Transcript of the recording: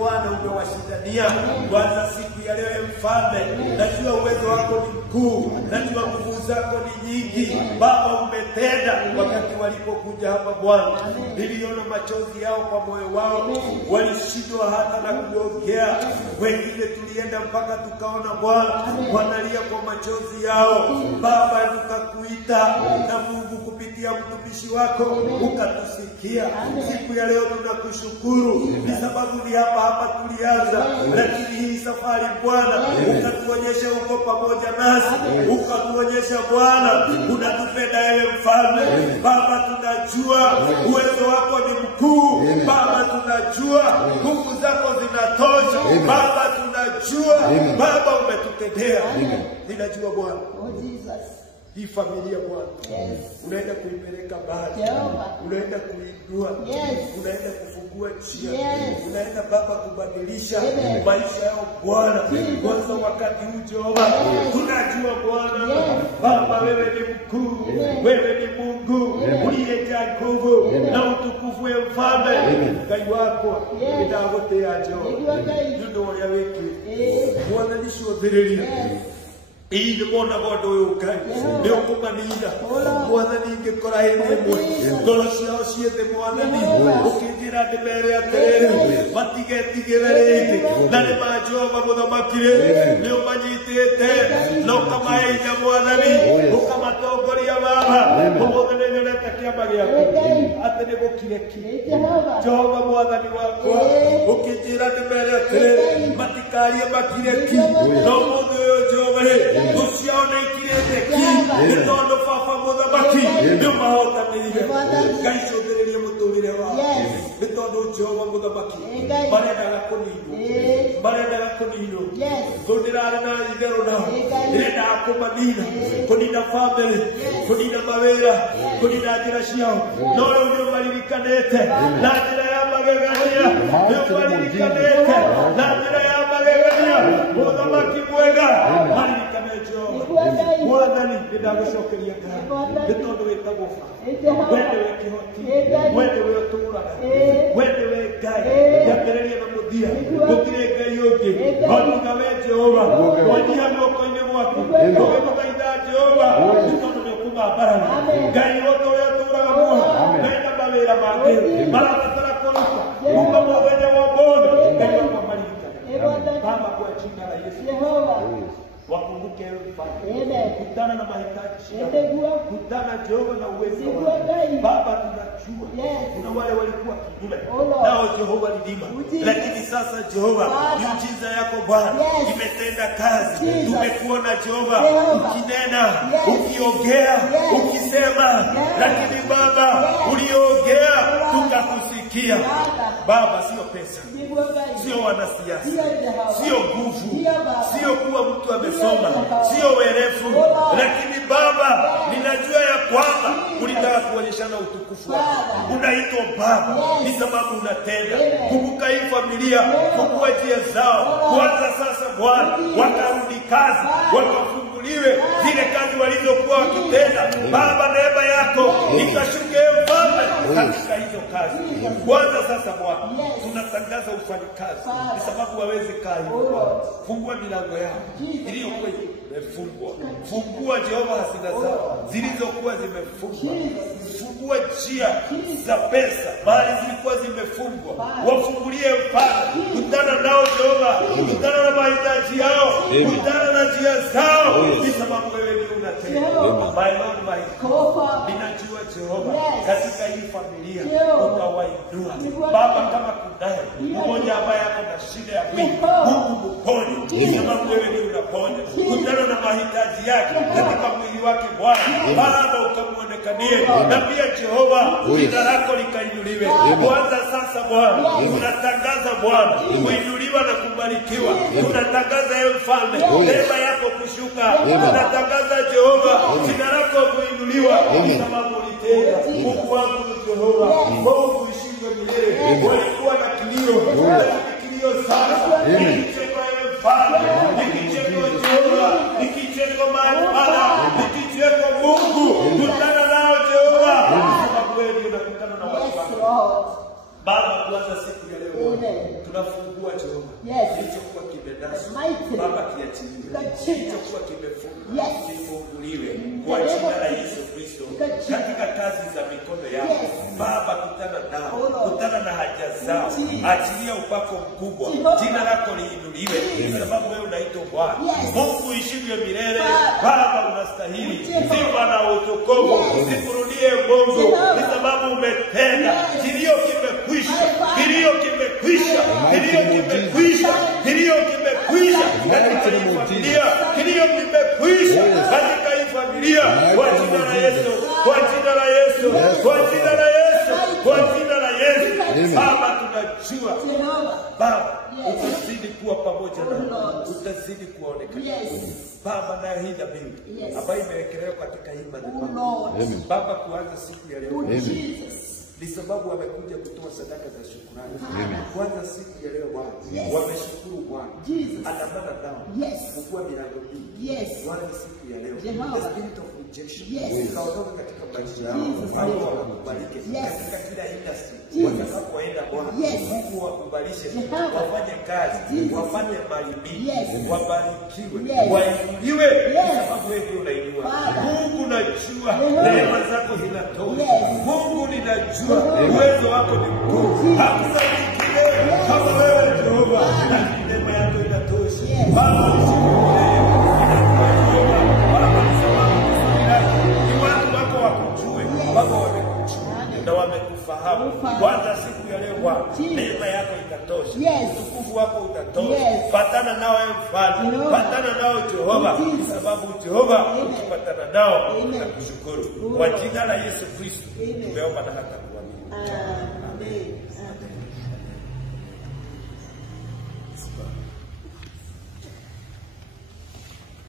Bwana umewashindania. Kwanza siku ya leo Mfalme, najua uwezo wako ni mkuu, najua nguvu zako ni nyingi. Baba, umetenda wakati walipokuja hapa Bwana. Niliona machozi yao kwa moyo wao, walishindwa hata na kuongea. Wengine tulienda mpaka tukaona Bwana wanalia kwa machozi yao. Baba, tukakuita na Mungu kupitia mtumishi wako ukatusikia. Siku ya leo tunakushukuru, ni sababu ni hapa tulianza, lakini hii safari Bwana ukatuonyesha uko pamoja nasi, ukatuonyesha Bwana unatupenda ewe Mfalme. Baba, tunajua uwezo wako ni mkuu. Baba, tunajua nguvu zako zinatosha. Baba, tunajua Baba umetutendea. Ninajua Bwana hii familia Bwana unaenda kuipeleka mbali, unaenda kuinua, unaenda kufungua njia, unaenda Baba kubadilisha maisha yao Bwana. Kwanza wakati huu Jehova, tunajua Bwana Baba wewe ni mkuu, wewe ni Mungu uliyejaa nguvu na utukufu ya Mfalme. Ngai wako nitagotea Jehova ndio ya wiki Bwana nishothereria Ide mona godo yokai ne okumanira mwathani ingekora hende mwe ndoro ciao ciethe mwathani ukijira ndemere atere matigetigere na ne majova muthamakire ne umanyitite no kamaija mwathani ukamatongoria Baba umuthene nyonete kiamba giaku ate ne gukireki Jehova mwathani wakwa ukijira ndemere atere matikarie makireki no mundu Jehova usione kirete nitondo papa muthamaki nimahota nirige gaisho ndirire mutumire wa nitondo Jehova muthamaki barenda kunino kundirana na idero na irenda kumadina kunina family kunina mawera kunina njira ciao no ndio malirikanete na njira ya magegania ndio malirikanete na njira ya magegania muthamaki mwega Mwathani ndagũcokeria ngatho nĩ tondũ wĩtagwo Baba, wende wĩ kĩhoti, wende wĩ ũtũũraga, wende wĩ Ngai kĩambĩrĩria na mũthia, gũtirĩ Ngai ũngĩ anga wee Jehova. Twanyia guoko-inĩ gwaku tũgĩkũthaitha Jehova nĩ tondũ nĩ ũkũmambarana. Ngai wothe ũrĩa ũtũũraga muoyo mena mawĩra mangĩ marabatara kũruta kuma mũthenya wa ũmũthĩ. Ngai wakwa maririkane Baba, kwa jina la Yesu wakumbuke Mfalme, kutana na mahitaji yao, kutana Jehova na uwezo wako Baba. Tunajua kuna wale walikuwa kinyume nao Jehova lidima, lakini sasa Jehova miujiza yako Bwana imetenda kazi. Tumekuona Jehova ukinena, ukiongea, ukisema, lakini Baba uliongea tukakusikia Baba. Sio pesa, sio wanasiasa, sio nguvu, sio kuwa mtu amesoma, sio werefu, lakini Baba ninajua ya kwamba ulitaka kuonyeshana utukufu wako. Unaitwa Baba ni sababu unatenda. Kumbuka hii familia, fungua njia zao kwanza sasa Bwana, wakarudi kazi, wakafunguliwe zile kazi walizokuwa wakitenda Baba. Neema yako ikashuke Mfalme katika hizo kazi kwanza sasa Bwana. Tunatangaza ufanyikazi ni sababu waweze kazi. Fungua milango yao iliyokuwa imefungwa, fungua Jehova hazina zao zilizokuwa zimefungwa, fungua njia za pesa mahali zilikuwa zimefungwa, wafungulie Mfalme. Kutana nao Jehova, kutana na mahitaji yao, kutana na njia zao ni sababu wewe ndio unatenda. My Lord, my God, ninajua Jehova katika hii familia utawainua Baba. Kama kunaye mmoja ambaye ako na shida ya mwili, Mungu mponye ni sababu wewe ndio unaponya. Kutana na mahitaji yake katika mwili wake Bwana, Baba ukamuonekanie, na pia Jehova jina lako likainuliwe kwanza sasa Bwana. Tunatangaza Bwana kuinuliwa na kubarikiwa, tunatangaza ewe Mfalme neema yako kushuka, tunatangaza Jehova jina lako kuinuliwa ni sababu ulitenda. Mungu wangu Jehova, Mungu ishindwe milele. Walikuwa na kilio, lakini kilio sasa nikicheko ewe Mfalme, nikicheko Jehova, nikicheko Baba, nikicheko Mungu. Kutana nao Jehova sababu wewe unakutana na watu wako Baba. Kuanza siku ya leo tunafungua Jehova. Kilichokuwa kimenaswa Baba kiachiliwe. Kilichokuwa kimefungwa kifunguliwe kwa jina la Yesu Kristo. Katika kazi za mikono yao Baba, kutana nao, kutana na haja zao, achilia upako mkubwa, jina lako liinuliwe, kwa sababu wewe unaitwa Bwana Mungu ishivyo milele. Baba, unastahili sifa na utukufu, sikurudie Mungu, kwa sababu umetenda. Kilio kimekwisha, kilio kimekwisha, kilio kimekwisha, kilio kimekwisha katika hii familia, kilio kimekwisha katika hii familia, kwa jina la Yesu, kwa jina la Yesu, kwa jina la Yesu, kwa jina la Yesu. Baba, tunajua Baba utazidi kuwa pamoja na utazidi kuonekana Baba, na hii dhabihu ambayo imewekelewa katika hii madhabahu Baba, kuanza siku ya leo ni sababu wamekuja kutoa sadaka za shukrani. Kwanza siku ya leo Bwana, wameshukuru Bwana, andamana nao kufungua milango mingi. Bwana, ni siku ya leo, the spirit of rejection kaondoka katika maisha yao. Mungu wakubariki katika kila industry watakapoenda Bwana. Mungu wakubalishe, wafanye kazi, wafanye mali mingi, wabarikiwe, wainuliwe, kwa sababu wewe unainua. Mungu, najua neema zako zinatosha. Mungu, ninajua uwezo wako ni mkuu. Hakuna mwingine kama wewe Jehova, na neema yako inatosha. Baba, ni watu wako wakujue, Baba, wamekujua na wamekufahamu. Kwanza siku ya leo Bwana, neema yako itatosha, utukufu wako utatosha. Patana nao Mfalme, patana nao Jehova, kwa sababu Jehova ukipatana nao tunakushukuru. Kwa jina la Yesu Kristo tumeomba na hata kuamini. Amen.